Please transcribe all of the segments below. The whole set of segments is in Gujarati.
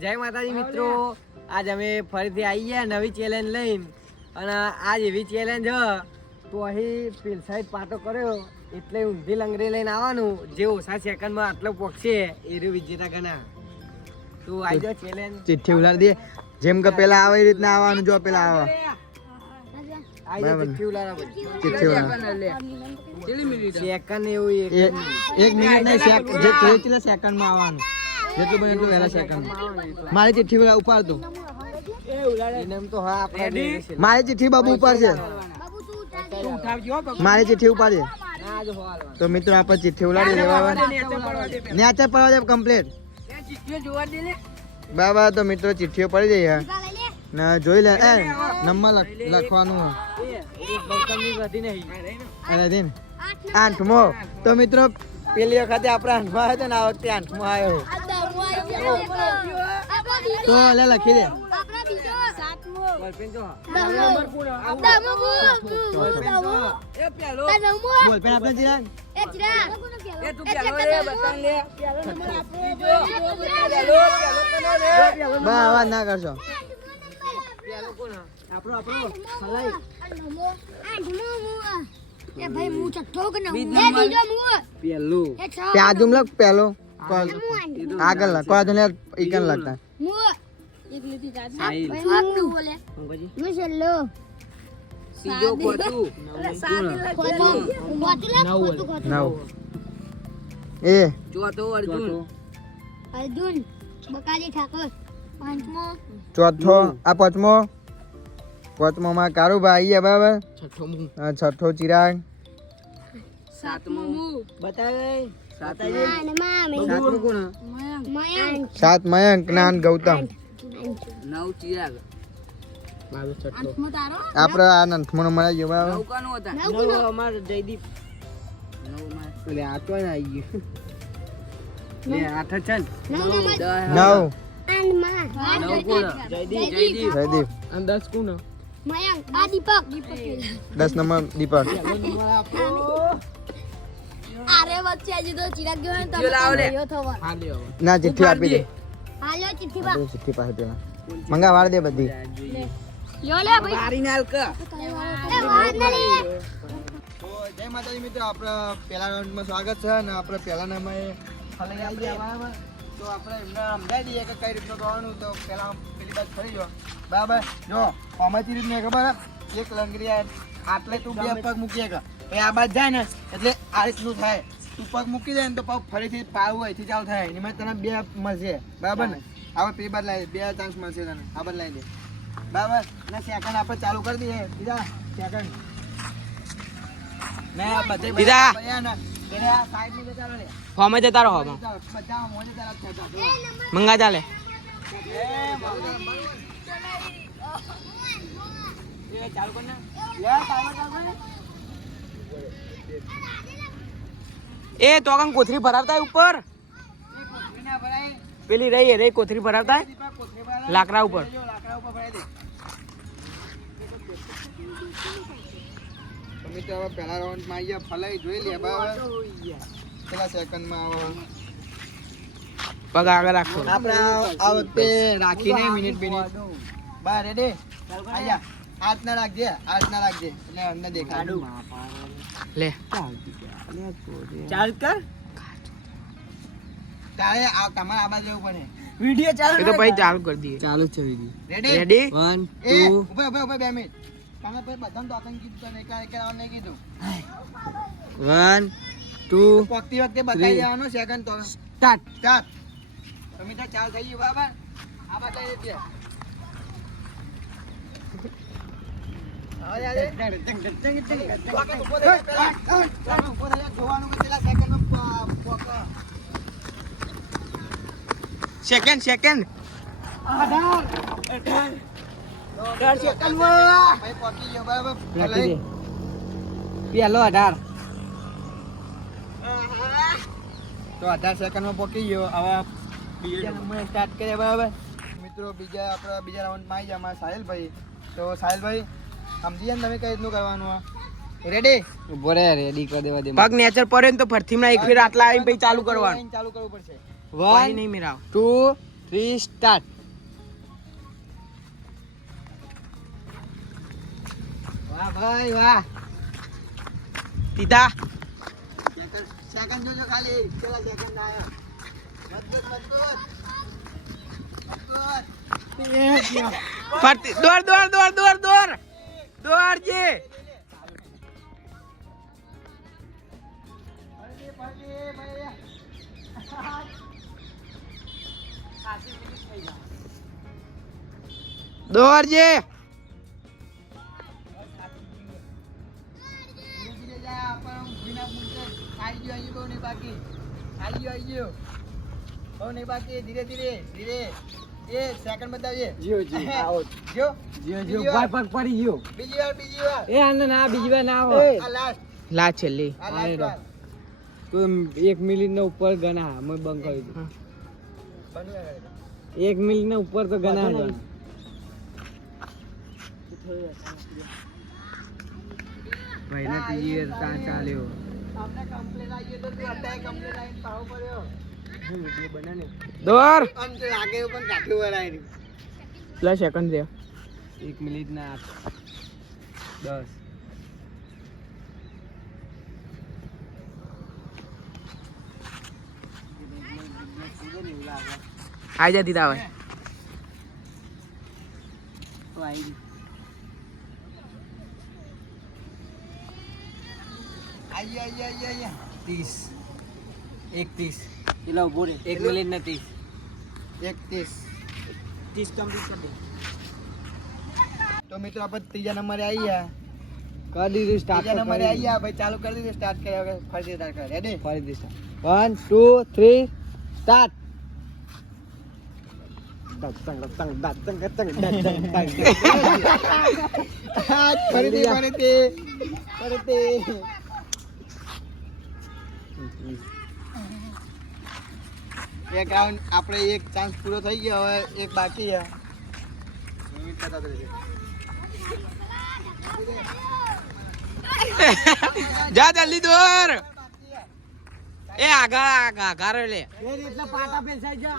જય માતાજી મિત્રો, આજ અમે ફરીથી આવી ગયા નવી ચેલેન્જ લઈને. અને આજ એવી ચેલેન્જ તો અહીં પેલ સાઈડ પાટો કર્યો એટલે ઊંધી લંગરી લઈને આવવાનું. જે ઓછા સેકન્ડમાં આટલો પહોંચશે એ રહ્યું વિજેતા ગણા. તો આવી જાઓ ચેલેન્જ. ચિઠ્ઠી ઉલાડી દે જેમ કે પેલા આવે એ રીતના આવવાનું. જો પેલા આવે આવી જાઓ ચિઠ્ઠી ઉલાડો. ચિઠ્ઠી ઉલાડ સેકન્ડ એવું એક મિનિટ નહીં જેટલા સેકન્ડમાં આવવાનું. જેટલું બને એટલું વહેલા સેકન્ડમાં. મારી ચિઠ્ઠી ઉપાડ તું. તો હા આપણે મારી ચિઠ્ઠી બાબુ ઉપર છે. મારી ચિઠ્ઠી ઉપાડે. તો મિત્રો આપણે ચિઠ્ઠી ઉલાડી દેવા નેચે પડવા દે કમ્પ્લીટ. બાબા તો મિત્રો ચિઠ્ઠીઓ પડી જઈ ને જોઈ લે. એ નંબર લખવાનું અરે દિન 8મો. તો મિત્રો પેલી વખતે આપણે 8મો આવ્યો હતો ને આ વખતે 8મો આવ્યો. તો લે લખી દે. બોલ પેન આપણે જીરાન બા અવાજ ના કરશો. પ્યાદુમ લખ પેલો આગળ લખ કોઈ ને ઈકન લખતા. એ અર્જુન બકાજી ઠાકોર. ચોથો આ પાંચમો માં કારુભાઈ આવીએ બરાબર. છઠ્ઠો ચિરાગ. સાત મયંક નાન ગૌતમ. આપડે આ નંથમો મળી ગયો બરાબર. જયદીપ એટલે આ તો આવી ગયું. 8 છે 9 જયદીપ. 10 કોણ? મયંક. આ દીપક. 10 નંબર દીપક. અરે વચ્ચે આજે તો ચિરાગ ગયો ને તમે ગયો થવા. ના ચિઠ્ઠી આપી દે. હાલો ચિઠ્ઠી બા. ચિઠ્ઠી પાસે પેલા મંગા વાળ દે બધી. લ્યો લે ભાઈ. મારી નાલ ક. એ વાત ના લે. તો જય માતાજી મિત્રો, આપણે પહેલા રાઉન્ડમાં સ્વાગત છે અને આપણે પહેલા નામાં ફલાઈ આવી ગયા બરાબર. તો આપણે એમને સમજાવી દઈએ કે કઈ રીતનું કરવાનું. તો પહેલા પેલી બાજુ ફરી જો બરાબર. જો આમાંથી રીતને ખબર એક લંગરી આટલે તું બે પગ મૂકીએ કે એ આ બાજુ જાય ને એટલે આ રીતનું થાય. તું પગ મૂકી દે ને તો પગ ફરીથી પાડવું અહીંથી ચાલુ થાય. એમાં તને બે મળશે બરાબર ને. હવે પેલી બાજુ લાવી બે ચાન્સ મળશે તને. આ બાજુ લાવી દે બરાબર. ને સેકન્ડ આપણે ચાલુ કરી દઈએ. બીજા સેકન્ડ ને બધે બીજા એને આ સાઈડ ની જતા રહે. ફોર્મે જતા રહો. બધા મોજે તરફ છે. મંગા ચાલે. ચાલુ કર ને. લે ચાલુ કર. એ તો કંગ કોથરી ભરાવતા ઉપર પેલી રહી રે કોથરી ભરાવતા લાકડા ઉપર. પહેલા રાઉન્ડમાં આવીએ ફલાઈ જોઈ લે બરાબર. કેટલા સેકન્ડમાં આવે પગ આગળ રાખો. આપણે આ વખતે રાખીને મિનિટ બાર રેડી. આયા હાથ ના રાખજે એટલે અંદર દેખાડું લે ચાલ કર. તારે તમારે આબાદ લેવું પડે. વિડિયો ચાલુ. એ તો ભાઈ ચાલુ કરી દઈએ. ચાલુ છે વિડિયો. Ready 1 2 ઉભે 2 minute. તમે પછી બધાને તો આતંક કીધું ને એકા નહીં કીધું. 1 2 પકતી વખતે બતાવી દેવાનું. સેકન્ડ તો સ્ટાર્ટ. તમે તો ચાલ થઈ ગયું બરાબર. આ બતાવી દે. સેકન્ડ પેલો 18 તો 18 સેકન્ડમાં પહોંચી ગયો. હવે બીજો નંબર સ્ટાર્ટ કરીએ બરાબર. મિત્રો બીજા રાઉન્ડમાં આવી ગયા અમારા સાહિલભાઈ. તો સાહિલભાઈ સમજી જાય તમે કઈ રીતનું કરવાનું. રેડી ઉભો રે રેડી કરી દેવા દે. પગ નેચર પડે ને તો ફરથી માં એક ફેર આટલા આવીને પછી ચાલુ કરવાનું. ચાલુ કરવું પડશે. 1 નહીં મેરાવ 2 3 સ્ટાર્ટ. વાહ ભાઈ વાહ. સીધા સેકન્ડ જોજો ખાલી કેટલા સેકન્ડ આયા. મજબૂત મજબૂત મજબૂત. ફરતી દોડ દોડ દોડ દોડ દોડ દોડજે. ફરતી ફરતી ભાઈ. દોડજે. ધીરે ધીરે જા આપણે ભીના મુંડે આવી ગયો બહુ નહીં બાકી. આવી ગયો બહુ નહીં બાકી. ધીરે ધીરે ધીરે એ સેકન્ડ બતાવીએ. જીઓ જીઓ આઉટ. જો જીઓ બીજી જીઓ વાર. ભાઈ પગ પડી ગયો. બીજી વાર એ આને ના બીજી વાર ના આ આવે. લાસ્ટ લા છેલ્લી આ લાસ્ટ વાર તો 1 મિનિટ ને ઉપર ગણા મેં બંધ કરી દીધું. બનવા 1 મિનિટ ને ઉપર તો ગણા જ. ભાઈ ને ત્રીજી વાર ત્યાં ચાલ્યો. આપણે કમ્પ્લીટ આવીએ તો તું અત્યારે કમ્પ્લીટ આવીને પાવો પડ્યો. વિડિયો બનાને. દોડ આમ તો લાગે એવું પણ કાઠું વળાય. પ્લસ સેકન્ડ છે 1 મિનિટ ના 10. આઈ જા દીધા હવે. તો આઈ ગઈ. આઈ 30 31 કિલો બોરે 1 મિનિટ ને 30. 31 30 કમ્પ્લીટ કરી દે. તો મિત્રો આપણે ત્રીજા નંબરે આવી ગયા. કરી દીધું સ્ટાર્ટ. ત્રીજા નંબરે આવી ગયા ભાઈ. ચાલુ કરી દીધું. સ્ટાર્ટ કર્યા વગર ફરીથી સ્ટાર્ટ કરે. રેડી? ફરીથી સ્ટાર્ટ. 1 2 3 સ્ટાર્ટ. ફરીથી એક રાઉન્ડ આપણે એક ચાન્સ પૂરો થઈ ગયો. હવે એક બાકી છે. મિનિટ બતાતો રહેજો. જા જલ્દી દોડ. એ આગળ આગળ લે. એટલા પાટા પેસાઈ જા.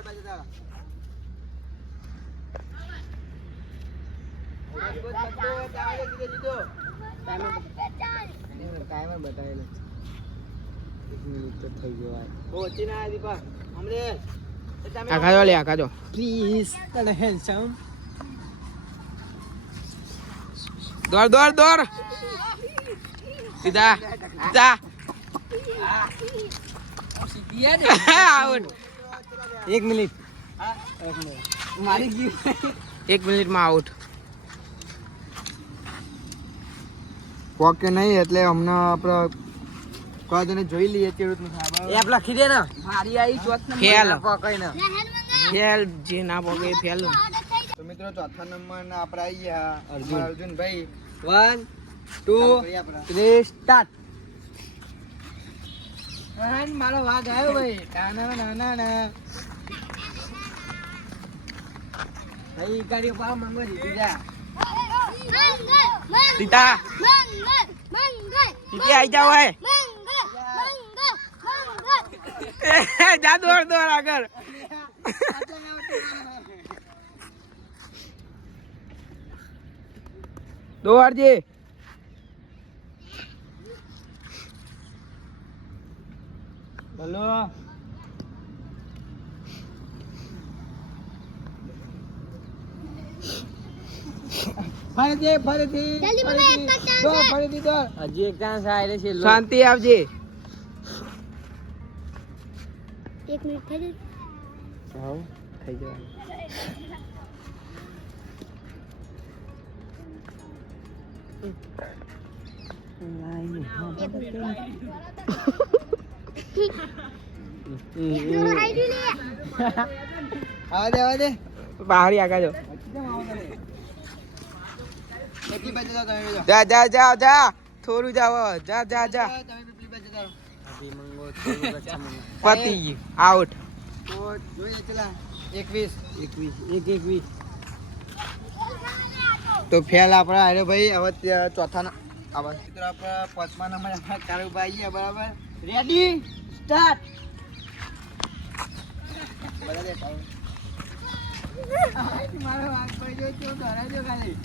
ટાઈમર બતાવેલો. 1 મિનિટ તો થઈ ગયો. બહુ વચ્ચે ના આવી દીપા. અમરેશ, એ તમે આઘા લે આઘા જો. પ્લીઝ તને હેન્ડસમ. દોડ દોડ દોડ. સીધા જા. આઉટ. 1 મિનિટ. હા? 1 મિનિટ. મારી ગયું. 1 મિનિટમાં આઉટ. પોકે નહીં એટલે હમણાં આપણે કોઈ તને જોઈ લઈએ કેવી રીતનું થાય. એપ લખી દે ને. મારી આવી ચોથ ફેલ. પકઈ ને. ફેલ જે ના પગે ફેલ. તો મિત્રો ચોથા નંબર ના આપણે આવી ગયા અર્જુન. અર્જુનભાઈ. 1 2 કરીએ આપણે. 3 સ્ટાર્ટ. મારો વાઘ આવ્યો ભાઈ. ના ના ના. ભાઈ ગાડી પાવ મંગવા દીધી જા. સીધા સીધી આઈ જાવ હે. જા દોડ દોડ આગળ. દોડજે. બોલો. ફરીથી ફરીથી જલ્દી બોલો, એક જ chance દો, છે. ફરીથી દો. હજી એક ચાન્સ આવેલો છે. શાંતિ આવજે. 1 મિનિટ થઈ ગઈ. હાઉ થઈ જવાનું. આવા દે. બહારી આગળ જો. એટલી બાજુ જાઓ તમે જો. જા જા જા જા. થોડું જાવ. જા જા જા. તમે પેલી બાજુ જાઓ. અભી મંગો થોડું કચ્છા મંગો. પતી ગયું. આઉટ. તો જોઈ ચલા 21 21. તો ફેલ આપણા અરે ભાઈ. હવે ચોથા આવા મિત્રો આપણા પાંચમા નંબર આપણા કારુભાઈ ગયા. બરાબર? Ready start. બધા દે કારુ. મારો વાગ પડી ગયો તો ધરાજો ખાલી.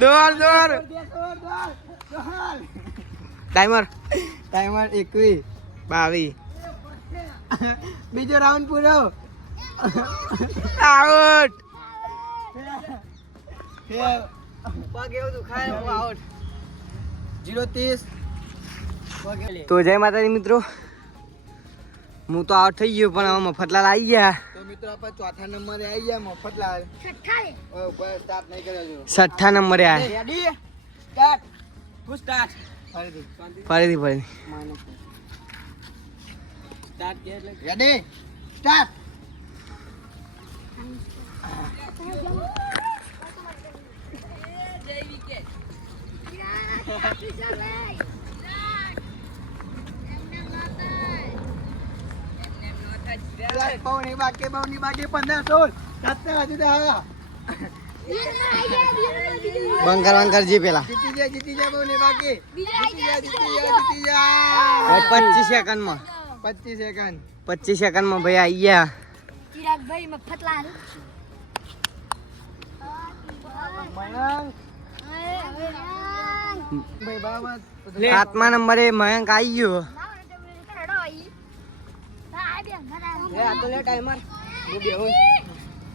દોર દોર ટાઈમર ટાઈમર 21. 22 બીજો રાઉન્ડ પૂરો. આઉટ પગ એવું દુખાય હું આઉટ. 0-30. તો જય માતાજી મિત્રો, હું તો આઉટ થઈ ગયો પણ હવે મફતલાલ આવી ગયા. તો મિત્રો આપણે ચોથા નંબરે આવી ગયા મફતલાલ. ઉપર સ્ટાર્ટ નહીં કર્યો જો. 6ઠ્ઠા નંબરે આવ્યા. Ready start. હું સ્ટાર્ટ ફરીથી ફરીથી સ્ટાર્ટ કે એટલે રેડી સ્ટાર્ટ. બહુની બાકી 15-16 17 હજુ તો હા. બંકર કરજી પેલા જીતી જા બહુની બાકી. જીતી જા 25 સેકન્ડમાં 25 સેકન્ડ. 25 સેકન્ડમાં ભાઈ આવી ગયા. ચિરાગભાઈ મફતલાલ મયંક ભાઈ બરાબર. 7મા નંબરે મયંક આવી ગયો.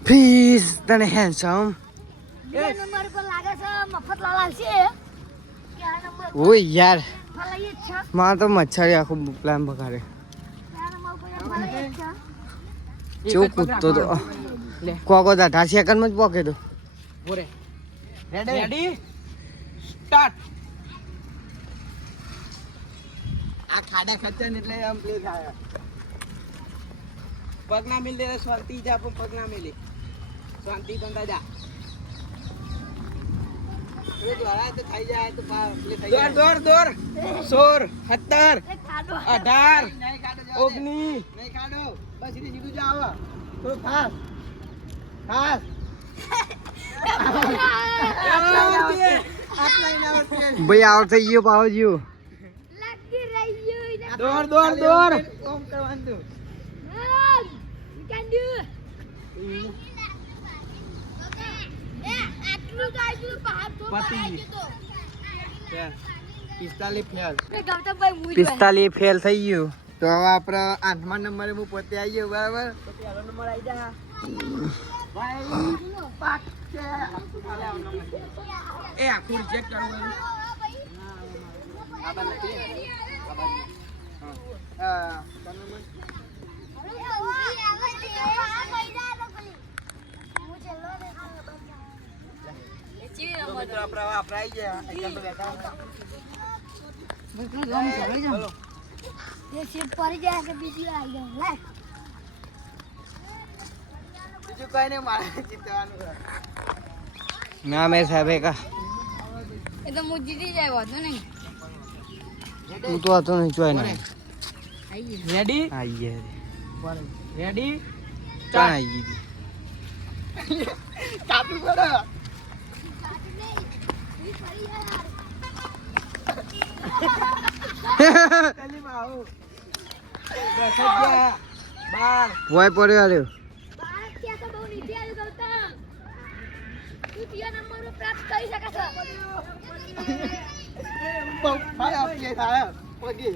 પ્લીઝ તને હેન્ડસમ નંબર પર લાગે છે મફતલાલ આવશે કે આ નંબર ઓય યાર ફલાઈ જ છે મારે તો મચ્છર આખું પ્લાન બગાડે. આ નંબર પર ફલાઈ જ છે ચેવું કૂદતો તો કોકો 18 સેકન્ડમાં જ પોકે તો. Ready start. આ ખાડા ખચ્ચા ને એટલે આમ પ્લે થાય. પગ ના મિલે શાંતિ જા પણ પગ ના મિલે શાંતિ બંધા જા. એ દ્વારા તો થઈ જાય તો પ્લે થઈ દોર દોર દોર 16 17 એક ખાડો 18 નહીં ખાડો 19 નહીં ખાડો. બસ સીધું જાવ. તો ફાસ્ટ ફાસ્ટ. ભાઈ આઉટ થઈ ગયો પાવજીઓ. લાગી રહ્યું ને દોર દોર દોર ઓમ કરવાનું. you can do એ આટલું જ આટલું બહાર તો પતી. 45 ફેલ. એ ગૌતમભાઈ મુઈ 45 ફેલ થઈ ગયું. તો હવે આપણે 8મા નંબરે હું પોતે આવી ગયો બરાબર. તો પહેલો નંબર આવી જા. એ આખું રિજેક્ટ કરવું એ સીટ પડી જાય કે બીજી આવી જાય લે બીજું કઈ નહીં મારે જીતવાનું છે. ના મેં સાહેબ કા એ તો હું જીતી જાય વાંધો નહીં તું તો હતો નહીં જોઈ ના રેડી આવી ગયા. રેડી ચાલ આવી ગઈ. કાપી પડો. જલ્દીમાં આવો. 10 વોય પડ્યો આલ્યો. ભારત ત્યાં તો બહુ નીચે આવ્યું ગૌતમ તું ત્રીજા નંબર પર પ્રાપ્ત કરી શકે છે બહુ ભાઈ આપીએ થાય પગી.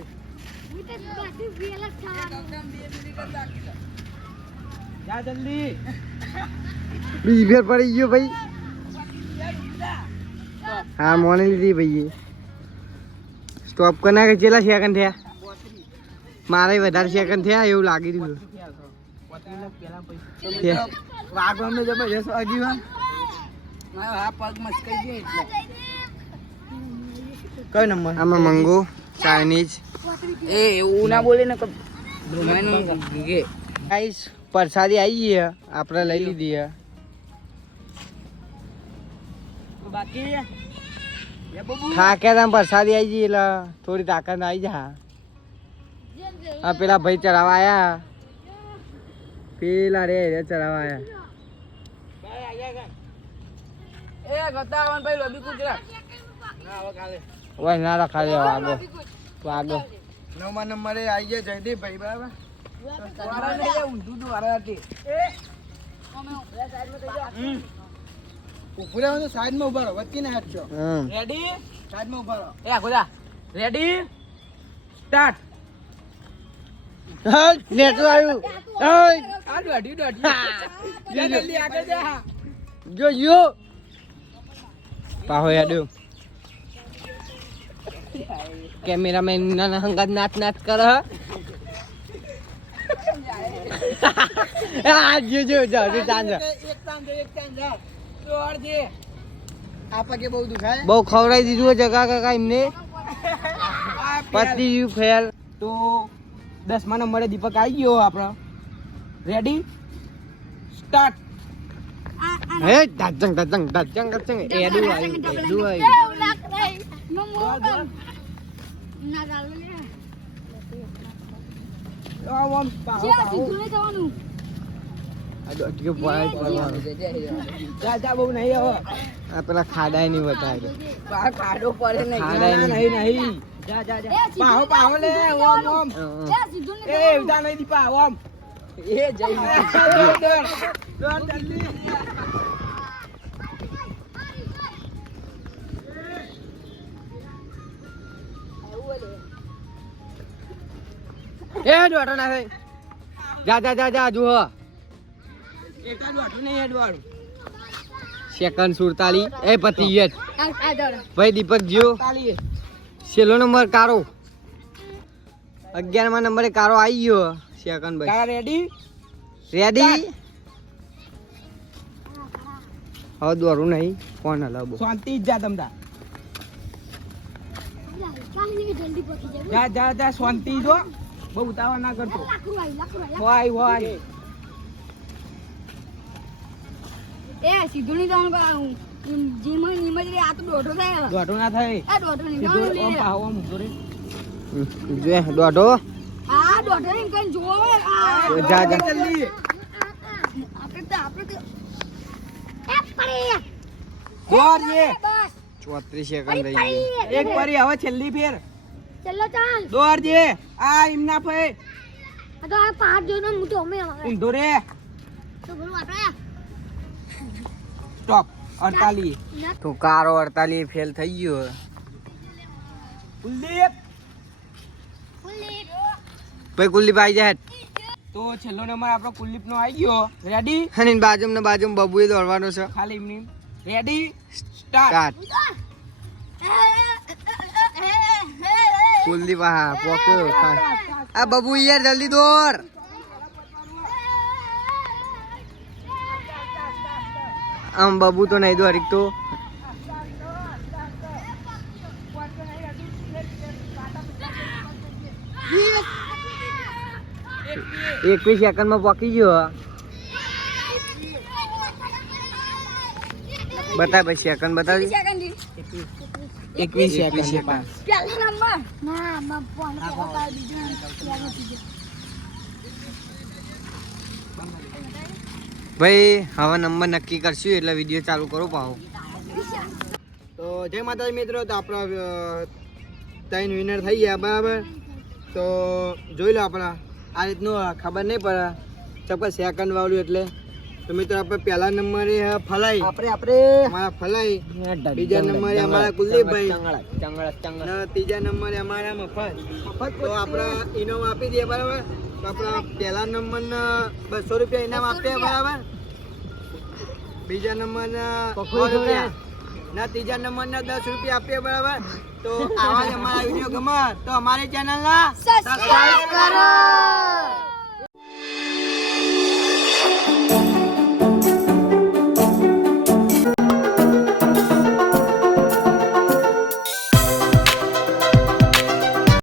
હું તો બધું ફેલ જ થવાનું જા જલ્દી બીજી ફેર પડી ગયો ભાઈ. હા મોને લીધી ભાઈ. સ્ટોપ કરી નાખે. કેટલા સેકન્ડ થયા? મારે વધારે સેકન્ડ થયા એવું લાગી રહ્યું. વાગવામાં જબરજસ્ત વાગી હોય. આ પગ મસ્કાઈ ગયો એટલે કયો નંબર? આમાં મંગો ચાઇનીઝ. એ એવું ના બોલે ને ગાઈસ પરસાદી આવી છે આપણે લઈ લીધી છે. બાકી થાક્યા તા પરસાદી આવી ગઈ એટલે થોડી તાકાત આવી જા. આ પેલા ભાઈ ચડાવવા આયા. પેલા રે ચડાવવા આયા. એ ગતાવન ભાઈ લોબી ગુજરાત ના હવે કાલે ઓય ના રખા દે વાગો વાગો. 9મા નંબરે આવી ગયા જયદીપભાઈ બરાબર. ઊભું રહેવાનું, સાઈડમાં ઊભા રહો, વચ્ચે ના હટશો. રેડી સાઈડમાં ઊભા રહો. એ આખોદા રેડી સ્ટાર્ટ. નેટું આવ્યું. આ દોઢી જલ્દી આગળ જા. જો પાહો યાડ્યો. કેમેરામેન ના હંગાત નાચ નાચ કર. જો ચાંદ એક તાન જા દોડ દે. આ પગે બહુ દુખાય. બહુ ખવડાવી દીધું છે જગા કાકા એમને. આ પતી ગયું ફેલ. તો 10મા નંબરે દીપક આવી ગયો આપણો. Ready start. હે ઢચંગ ઢચંગ ઢચંગ ઢચંગ એડું આવ્યું એડું આવ્યું. એવું લાગે નહીં. મમ્મો ના ચાલે લે. ઓમ પાહો જ્યાં પાહો. સીધું નહીં જવાનું. આ દોઢીઓ પાય પડવાનું. જા બહુ નહીં હવે. આ પેલા ખાડાય નહીં બતાવે. બહાર કાઢો પડે નહીં. ખાડાય ના, નહીં. નહીં જા એ સીધું પાહો નહીં પાહો લે જવાનું. ઓમ ઓમ. જ્યાં સીધું નહીં એ જવાનું. ઉધા નહીં દીપા ઓમ. એ જઈ દોડ જલ્દી. એ દોડો ના થઈ. જા જુઓ. એકા દોઢું નહીં હેડવાનું. સેકન્ડ 47 એ પતી ગયા. આ દોડ. ભાઈ દીપક જીઓ તાલી છેલ્લો નંબર કારો. 11મા નંબરે કારો આવી ગયો. સેકન્ડ ભાઈ કા રેડી રેડી. હવે દોડું નહીં કોણ હલાવો. શાંતિ જ જા તમતા. કાલી જલ્દી પહોંચી જાય. જા શાંતિ જો. બહુ ઉતાવળ ના કરતો. લાકડું આવી. હોય એ સીધું નહીં જવાનું પાછું. જીમાં નીમજ રે આ તો દોઢો થાય હવે. દોઢું ના થાય. આ દોઢો નહીં સીધું જવાનું ઓમ લે. પાહો ઓમ ઊભો રે. જો દોડો. આ દોઢો નહીં કઈ જોવો આ. જા. જલ્દી. આપણે તો એ પડી. દોડ જે. બસ 34 સેકન્ડ રહી પડી. ગઈ. એક પરી હવે છેલ્લી ફેર. ચલો ચાલ. દોડ જે. આ એમના ફે આ તો આ પહાડ જોઈને હું તો અમે ઊંધો રે. તો બોલું આપણે સ્ટોપ 48. તો કારો 48 ફેલ થઈ ગયો. કુલદીપ. ભાઈ કુલદીપ આવી જાય. તો છેલ્લો નંબર આપણો કુલદીપ નો આવી ગયો. રેડી અને બાજુમાં બબુએ દોડવાનો છે. ખાલી એમની રેડી સ્ટાર્ટ. સ્ટાર્ટ. કુલદીપ હા પોક્યો. આ બબુ યાર જલ્દી દોડ. આમ બબુ તો નહીં દોડી તો. એકવીસ સેકન્ડમાં પકી ગયો. બતાય ભાઈ સેકન્ડ બતાવી. 21 સેકન્ડ. પહેલા નંબર ના માં ફોન પર બીજો ભાઈ હવે નંબર નક્કી કરશું એટલે વિડીયો ચાલુ કરો પાહો. તો જય માતાજી મિત્રો, તો આપણા 3 વિનર થઈ ગયા બરાબર. તો જોઈ લો આપણા આ રીતનું ખબર નહીં પડે ચોક્કસ સેકન્ડ વાળું એટલે. તો મિત્રો આપણે પહેલા નંબરે ફલાઈ અમારા ફલાઈ, બીજા નંબરે અમારા કુલદીપભાઈ અને ત્રીજા નંબરે અમારા મફત. તો આપણે ઇનામ આપી દઈએ બરાબર. તો આપણા પહેલા નંબરના 200 રૂપિયા ઇનામ આપીએ બરાબર. બીજા નંબરના 100 રૂપિયા ના ત્રીજા નંબરના 10 રૂપિયા આપીએ બરાબર. તો આવા જ અમારા વિડીયો ગમે તો અમારી ચેનલના સબસ્ક્રાઇબ કરો.